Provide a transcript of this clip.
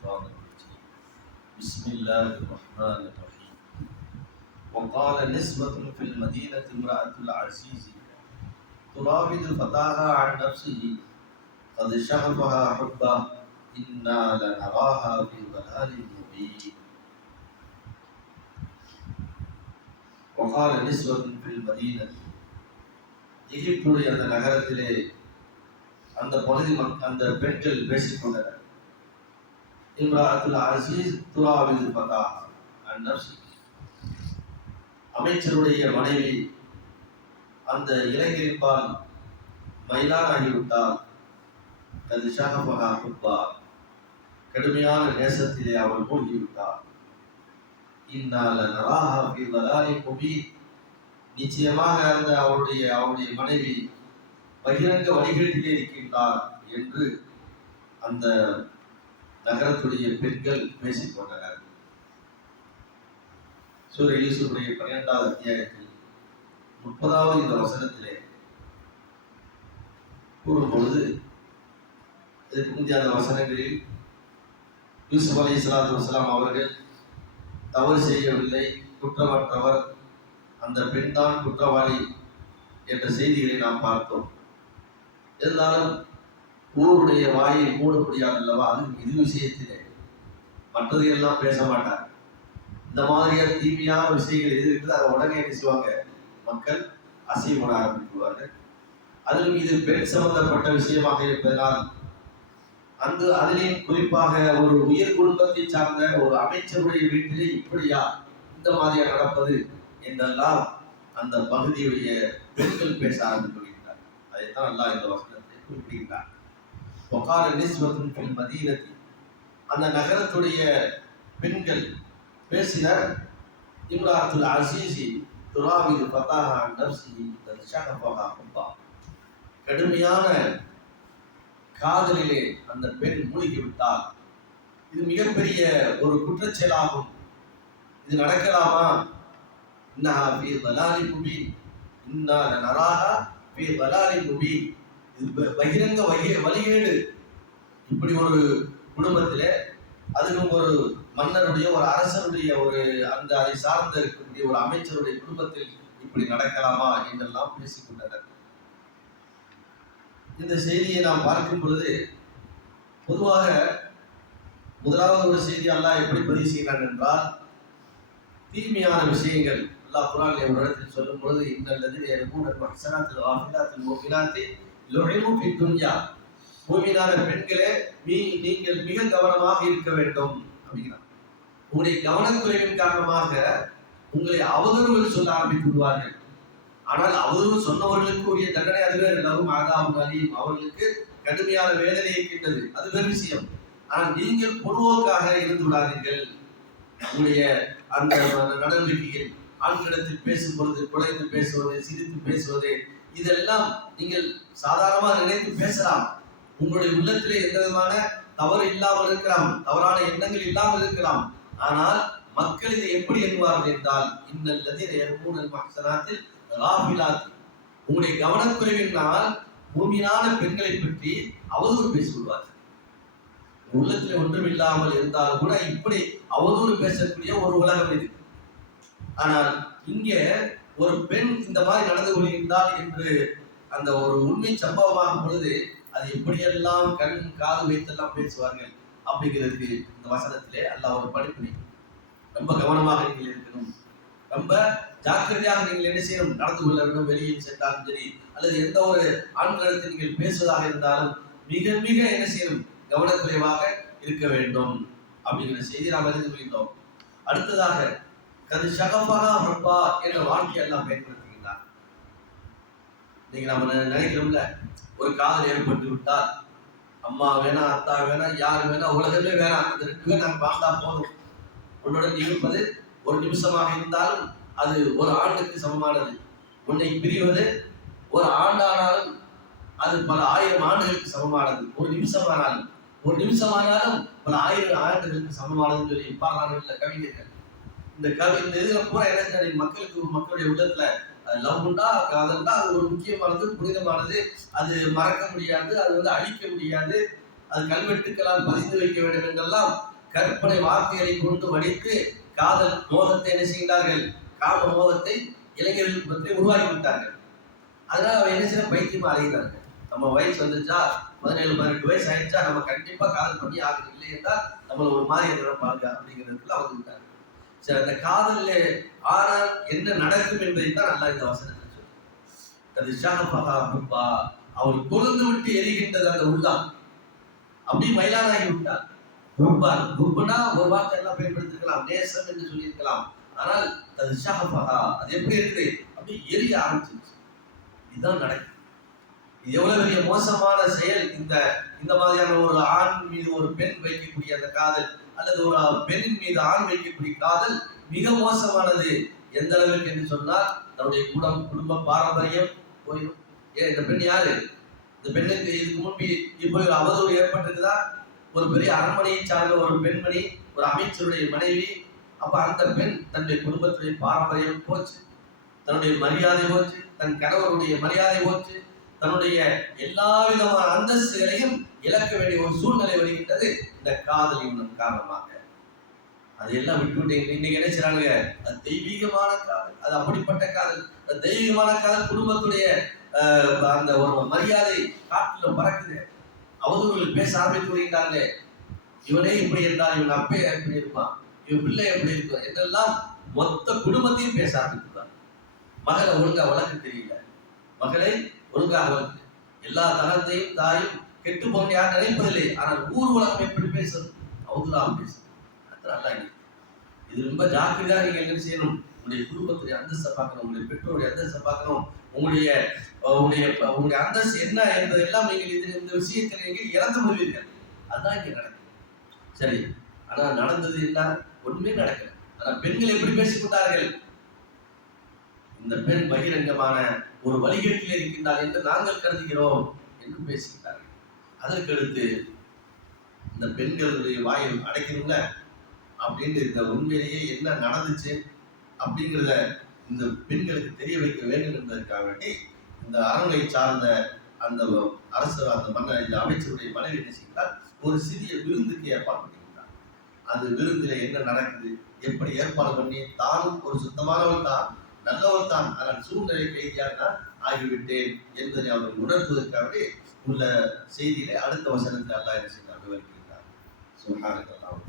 الشيطان الرجيم بسم الله الرحمن الرحيم وقال نسبة في المدينة امرأة العزيز تراود فتاها عن نفسه قد شغفها حبا إنا لنراها في ضلال مبين وقال نسبة في المدينة எகிப்துடைய அந்த நகரத்திலே அந்த பகுதி மக் அந்த பெண்கள் பேசிக்கொண்டனர் இம்ராத்துல் அசீஸ் துலாவில் பதா அமைச்சருடைய மனைவி அந்த இளைஞரிப்பால் மயிலானாகிவிட்டால் அது ஷஹபகா குப்பா கடுமையான நேசத்திலே அவள் மூழ்கிவிட்டாள். இந்நாள நராஹா ஃபி வலாலி முபீன். நிச்சயமாக அந்த அவருடைய அவருடைய மனைவி பகிரங்க வழிகேட்டிலே இருக்கின்றார் என்று அந்த நகரத்துடைய பெண்கள் பேசிக்கொண்டனர் சூரிய யூசுடைய பன்னிரெண்டாவது அத்தியாயத்தில் முப்பதாவது இந்த வசனத்திலே கூறும்பொழுது இதற்கு முந்தைய வசனங்களில் யூசுப் அலி இஸ்லாத்து வஸ்லாம் அவர்கள் தவறு செய்யவில்லை குற்றமற்றவர் அந்த பெண் தான் குற்றவாளி என்ற செய்திகளை நாம் பார்த்தோம். இருந்தாலும் ஊருடைய வாயை மூட அல்லவா அது இது விஷயத்திலே. மற்றது எல்லாம் பேச மாட்டார் இந்த மாதிரியான தீமையான விஷயங்கள் எது இருக்குது அதை உடனே என்ன செய்வாங்க? மக்கள் அசைவட ஆரம்பிக்குவார்கள் அதிலும் இது பெண் சம்பந்தப்பட்ட விஷயமாக இருப்பதனால் அந்த அதிலேயும் குறிப்பாக ஒரு உயர் குடும்பத்தை சார்ந்த ஒரு அமைச்சருடைய வீட்டிலே இப்படியா இந்த மாதிரியா நடப்பது என்றெல்லாம் அந்த பகுதியுடைய பெண்கள் பேச ஆரம்பித்துள்ளார் அதைத்தான் நல்லா இந்த வசனத்தை குறிப்பிடுகின்றார் ஒகால நிஸ்வத்துன் ஃபில் மதீனத்தி அந்த நகரத்துடைய பெண்கள் பேசினர் இம்ராத்துல் அசீசி துராவிது பத்தாஹா நர்சி தன் ஷஹஃபஹா ஹுப்பா கடுமையான காதலிலே அந்த பெண் மூழ்கி விட்டால் இது மிகப்பெரிய ஒரு குற்றச்செயலாகும். இது நடக்கலாமா? இன்னஹா பி வலாலி முபீன். இன்னா நராகா பி வலாலி முபீன். பகிரங்க வகை வழிகேடு இப்படி ஒரு குடும்பத்திலே அதுவும் ஒரு மன்னருடைய ஒரு அரசருடைய ஒரு அந்த அதை சார்ந்த இருக்கக்கூடிய ஒரு அமைச்சருடைய குடும்பத்தில் இப்படி நடக்கலாமா என்றெல்லாம் பேசிக்கொண்டனர் இந்த செய்தியை நாம் பார்க்கும் பொழுது பொதுவாக முதலாவது ஒரு செய்தி அல்லாஹ் எப்படி பதிவு செய்கிறான் என்றால் தீமையான விஷயங்கள் அல்லாஹ் குரான் ஒரு இடத்தில் சொல்லும் பொழுது இன்னல்லது யர்மூன மஹ்சனாத்தில் ஆஃபிலாத்தில் மோகிலாத்தில் லுஹிமு ஃபி துன்யா மூமினான பெண்களே நீங்கள் மிக கவனமாக இருக்க வேண்டும் அப்படிங்கிறார் உங்களுடைய கவனக்குறைவின் காரணமாக உங்களை அவதூறுகள் சொல்ல ஆரம்பித்து விடுவார்கள். ஆனால் அவதூறு சொன்னவர்களுக்கு உரிய தண்டனை அதுவே வேறு. லகும் ஆகாவும் அவர்களுக்கு கடுமையான வேதனை இருக்கின்றது அது வேறு விஷயம். ஆனால் நீங்கள் பொதுவோக்காக இருந்து விடாதீர்கள். உங்களுடைய அந்த நடவடிக்கைகள் ஆண்களிடத்தில் பேசும் பொழுது குழைந்து பேசுவது சிரித்து பேசுவது இதெல்லாம் நீங்கள் சாதாரணமாக நினைத்து பேசலாம். உங்களுடைய உள்ளத்திலே எந்த விதமான தவறு இல்லாமல் இருக்கலாம். தவறான எண்ணங்கள் இல்லாமல் இருக்கலாம். ஆனால் மக்கள் இதை எப்படி எண்ணுவார்கள் என்றால் இன்னல்லது எர்மூனல் மஹ்சனாத்தில் உங்களுடைய கவனக்குறைவினால் பூமியான பெண்களை பற்றி அவதூறு பேசிவிடுவார்கள் உள்ளத்தில் ஒன்றும் இல்லாமல் இருந்தாலும் கூட இப்படி அவதூறு பேசக்கூடிய ஒரு உலகம் இது ஆனால் இங்கே ஒரு பெண் இந்த மாதிரி நடந்து கொள்கின்றால் என்று அந்த ஒரு உண்மை சம்பவமாகும் பொழுது அது எப்படியெல்லாம் கண் காது வைத்தெல்லாம் பேசுவார்கள் அப்படிங்கிறதுக்கு இந்த வசனத்திலே அல்லாஹ் ஒரு படிப்பினை ரொம்ப கவனமாக நீங்கள் இருக்கணும் ரொம்ப ஜாக்கிரதையாக நீங்கள் என்ன செய்யணும்? நடந்து கொள்ள வேண்டும் வெளியில் சென்றாலும் சரி அல்லது எந்த ஒரு ஆண்களுக்கு நீங்கள் பேசுவதாக இருந்தாலும் மிக மிக என்ன செய்யணும்? கவனக்குறைவாக இருக்க வேண்டும். அப்படிங்கிற செய்தி நாம் அறிந்து கொள்கின்றோம். அடுத்ததாக அது ஷகஃபஹா ரப்பா என்ற வாழ்க்கையெல்லாம் எல்லாம் நீங்க நம்ம நினைக்கிறோம்ல ஒரு காதல் ஏற்பட்டு விட்டால் அம்மா வேணாம் அத்தா வேணாம் யார் வேணாம் உலகமே வேணாம் அந்த ரெண்டு பேர் நாங்கள் வாழ்ந்தா போதும். உன்னுடன் இருப்பது ஒரு நிமிஷமாக இருந்தாலும் அது ஒரு ஆண்டுக்கு சமமானது. உன்னை பிரிவது ஒரு ஆண்டானாலும் அது பல ஆயிரம் ஆண்டுகளுக்கு சமமானது. ஒரு நிமிஷமானாலும் ஒரு நிமிஷமானாலும் பல ஆயிரம் ஆண்டுகளுக்கு சமமானதுன்னு சொல்லி பாராளுமன்ற கவிஞர்கள். இந்த கல் இந்த இதுல பூரா என்ன செய்றாங்க, மக்களுக்கு மக்களுடைய உள்ளத்துல லவ் உண்டா காதல்னா அது ஒரு முக்கியமானது புனிதமானது. அது மறக்க முடியாது அது வந்து அழிக்க முடியாது. அது கல்வெட்டுக்களால் பதிந்து வைக்க வேண்டும் என்றெல்லாம் கற்பனை வார்த்தைகளை கொண்டு வடித்து காதல் மோகத்தை என்ன செய்கிறார்கள் காம மோகத்தை இளைஞர்கள் பற்றி உருவாக்கி விட்டார்கள். அதனால அவன் என்ன செய்ய பைத்தியமா அலைகிறார்கள். நம்ம வயசு வந்துச்சா பதினேழு பதினெட்டு வயசு ஆயிடுச்சா? நம்ம கண்டிப்பா காதல் பண்ணி ஆகணும். இல்லை என்றால் நம்மளை ஒரு மாதிரி நினைப்பாங்க அப்படிங்கிறதுக்குள்ள அவங்க விட்டாங்க அந்த காதல்ல ஆனால் என்ன நடக்கும் என்பதை தான் நல்லா இந்த வசனத்தில் சொல்லுது அது ஷாஹபஹா ஹுப்பா அவர் கொழுந்து விட்டு எரிகின்றது அந்த உள்ளம். அப்படி மயிலானாகி விட்டார் குர்பான் குர்பனா ஒரு வார்த்தை எல்லாம் பயன்படுத்திருக்கலாம் நேசம் என்று சொல்லியிருக்கலாம். ஆனால் அது ஷாஹபஹா அது எப்படி இருக்குது? அப்படி எரிய ஆரம்பிச்சிருச்சு. இதுதான் நடக்கும் எவ்வளவு பெரிய மோசமான செயல் இந்த இந்த மாதிரியான ஒரு ஆண் மீது ஒரு பெண் வைக்கக்கூடிய அந்த காதல் அல்லது ஒரு பெண்ணின் மீது ஆண் வைக்கக்கூடிய காதல் மிக மோசமானது. எந்த அளவுக்கு என்று சொன்னால் தன்னுடைய குடம் குடும்ப பாரம்பரியம் போயிடும். ஏன் இந்த பெண் யாரு? இந்த பெண்ணுக்கு இதுக்கு முன்பு இப்போ ஒரு அவதூறு ஏற்பட்டிருக்குதா? ஒரு பெரிய அரண்மனையை சார்ந்த ஒரு பெண்மணி ஒரு அமைச்சருடைய மனைவி அப்ப அந்த பெண் தன்னுடைய குடும்பத்துடைய பாரம்பரியம் போச்சு. தன்னுடைய மரியாதை போச்சு தன் கணவருடைய மரியாதை போச்சு. தன்னுடைய எல்லா விதமான அந்தஸ்துகளையும் இழக்க வேண்டிய ஒரு சூழ்நிலை வருகின்றது இந்த காதலின் காரணமாக. அதையெல்லாம் விட்டுவிட்டீங்க இன்னைக்கு என்ன செய்றாங்க அது தெய்வீகமான காதல். அது அப்படிப்பட்ட காதல். அது தெய்வீகமான காதல் குடும்பத்துடைய அந்த ஒரு மரியாதை காட்டில் பறக்குது. அவதூறுகள் பேச ஆரம்பித்து வருகின்றார்களே இவனே இப்படி என்றால் இவன் அப்பே எப்படி இருப்பான். இவன் பிள்ளை எப்படி இருக்கும் என்றெல்லாம் மொத்த குடும்பத்தையும் பேச ஆரம்பித்துள்ளார் மகளை ஒழுங்கா வளர்க்க தெரியல. மகளை ஒழுங்காக வளர்க்கு எல்லா தனத்தையும் தாயும் கெட்டு போன யார் நினைப்பதில்லை. ஆனால் ஊர் உலகம் எப்படி பேசும்? அவதூறாக பேசும். நல்லா இது ரொம்ப ஜாக்கிரதையா நீங்க என்ன செய்யணும்? உங்களுடைய குடும்பத்துடைய அந்தஸ்தை பார்க்கணும். உங்களுடைய பெற்றோருடைய அந்தஸ்தை பார்க்கணும். உங்களுடைய உங்களுடைய உங்களுடைய அந்தஸ்து என்ன என்பதெல்லாம் நீங்கள் இது இந்த விஷயத்தில் நீங்கள் இறந்து போவீர்கள். அதுதான் இங்கே நடக்குது. சரி. ஆனால் நடந்தது என்ன? ஒன்றுமே நடக்கல. ஆனால் பெண்கள் எப்படி பேசிக்கொண்டார்கள் இந்த பெண் பகிரங்கமான ஒரு வழிகேட்டில் இருக்கின்றார் என்று நாங்கள் கருதுகிறோம் என்று பேசுகிறார்கள். அதற்கடுத்து இந்த பெண்களுடைய வாயில் அடைக்கணும்ல? அப்படின்ட்டு இந்த உண்மையிலேயே என்ன நடந்துச்சு அப்படிங்கிறத இந்த பெண்களுக்கு தெரிய வைக்க வேண்டும் என்பதற்காக வேண்டி இந்த அரண்மனை சார்ந்த அந்த அரசு அந்த மன்ன இந்த அமைச்சருடைய மனைவி என்ன செய்கிறார்? ஒரு சிறிய விருந்துக்கு ஏற்பாடு பண்ணியிருந்தார் அந்த விருந்தில் என்ன நடக்குது? எப்படி ஏற்பாடு பண்ணி? தானும் ஒரு சுத்தமானவள் தான்? நல்லவர் தான் ஆனால் சூழ்நிலை கைதியாக தான் ஆகிவிட்டேன் என்பதை அவர் உணர்த்துவதற்காகவே உள்ள செய்தியிலே அடுத்த வசனத்தில் அல்லாஹ் என்ன செய்தார் விவரிக்கின்றார் சுகானக்கல்லாம்